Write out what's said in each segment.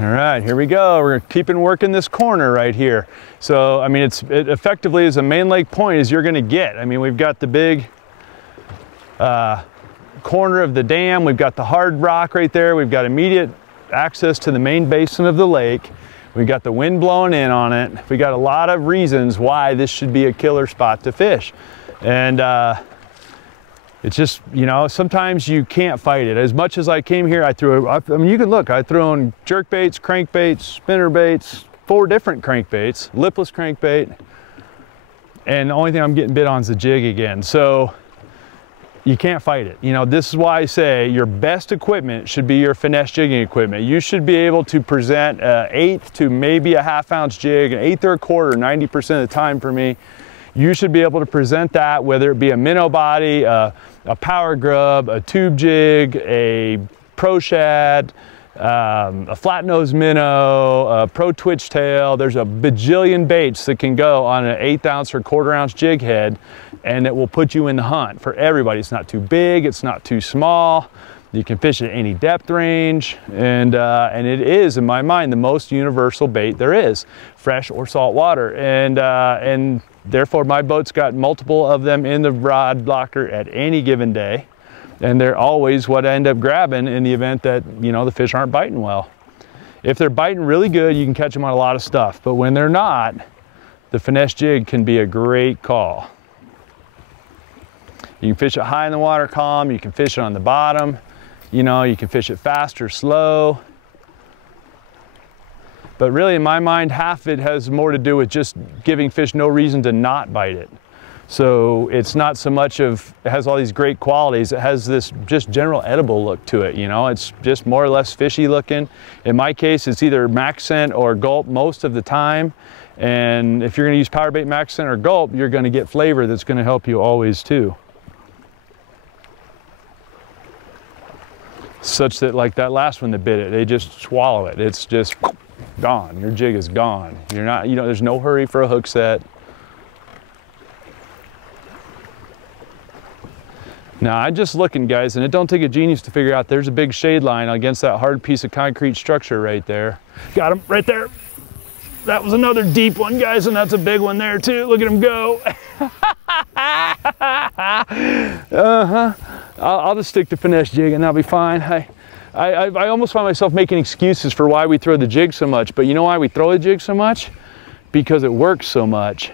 All right, here we go. We're keeping working this corner right here. So, I mean, it effectively is a main lake point as you're gonna get. I mean, we've got the big corner of the dam. We've got the hard rock right there. We've got immediate access to the main basin of the lake. We've got the wind blowing in on it. We got a lot of reasons why this should be a killer spot to fish. And it's just, you know, sometimes you can't fight it. As much as I came here, I mean, you can look, I threw in jerk baits, crankbaits, spinner baits, 4 different crankbaits, lipless crankbait. And the only thing I'm getting bit on is the jig again. So you can't fight it. You know, this is why I say your best equipment should be your finesse jigging equipment. You should be able to present an 1/8 to maybe a 1/2 ounce jig, an 1/8 or a 1/4, 90% of the time for me. You should be able to present that, whether it be a minnow body, a power grub, a tube jig, a pro shad, a flat nose minnow, a pro twitch tail. There's a bajillion baits that can go on an 1/8 ounce or 1/4 ounce jig head, and it will put you in the hunt for everybody. It's not too big, it's not too small. You can fish at any depth range, and it is, in my mind, the most universal bait there is, fresh or salt water. And therefore, my boat's got multiple of them in the rod locker at any given day, and they're always what I end up grabbing in the event that, you know, the fish aren't biting well. If they're biting really good, you can catch them on a lot of stuff, but when they're not, the finesse jig can be a great call. You can fish it high in the water column, you can fish it on the bottom, you know, you can fish it fast or slow. But really, in my mind, half of it has more to do with just giving fish no reason to not bite it. So it's not so much of, it has all these great qualities, it has this just general edible look to it, you know? It's just more or less fishy looking. In my case, it's either max scent or gulp most of the time. And if you're gonna use power bait, max scent, or gulp, you're gonna get flavor that's gonna help you always too. Such that, like that last one that bit it, they just swallow it. It's just gone. Your jig is gone. You're not, you know, there's no hurry for a hook set. Now, I'm just looking, guys, and it don't take a genius to figure out there's a big shade line against that hard piece of concrete structure right there. Got him right there. That was another deep one, guys, and that's a big one there too. Look at him go. I'll just stick to finesse jig and that'll be fine. I almost find myself making excuses for why we throw the jig so much, but you know why we throw the jig so much? Because it works so much.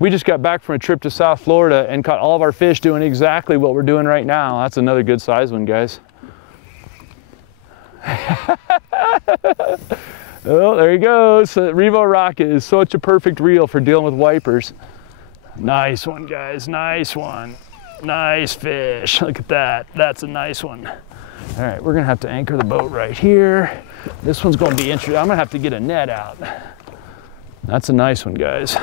We just got back from a trip to South Florida and caught all of our fish doing exactly what we're doing right now. That's another good size one, guys. Oh, there he goes. Revo Rocket is such a perfect reel for dealing with wipers. Nice one, guys, nice one. Nice fish, look at that. That's a nice one. All right, we're gonna have to anchor the boat right here. This one's gonna be interesting. I'm gonna have to get a net out. That's a nice one, guys.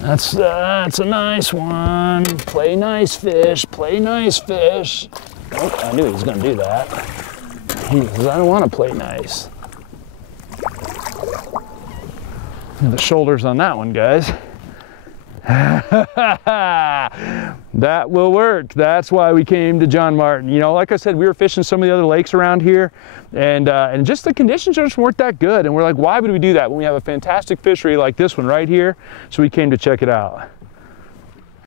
That's a nice one. Play nice fish, play nice fish. Oh, I knew he was gonna do that. Because I don't wanna play nice. The shoulders on that one, guys. That will work. That's why we came to John Martin. You know, like I said, we were fishing some of the other lakes around here, and just the conditions just weren't that good. And we're like, why would we do that when we have a fantastic fishery like this one right here? So we came to check it out.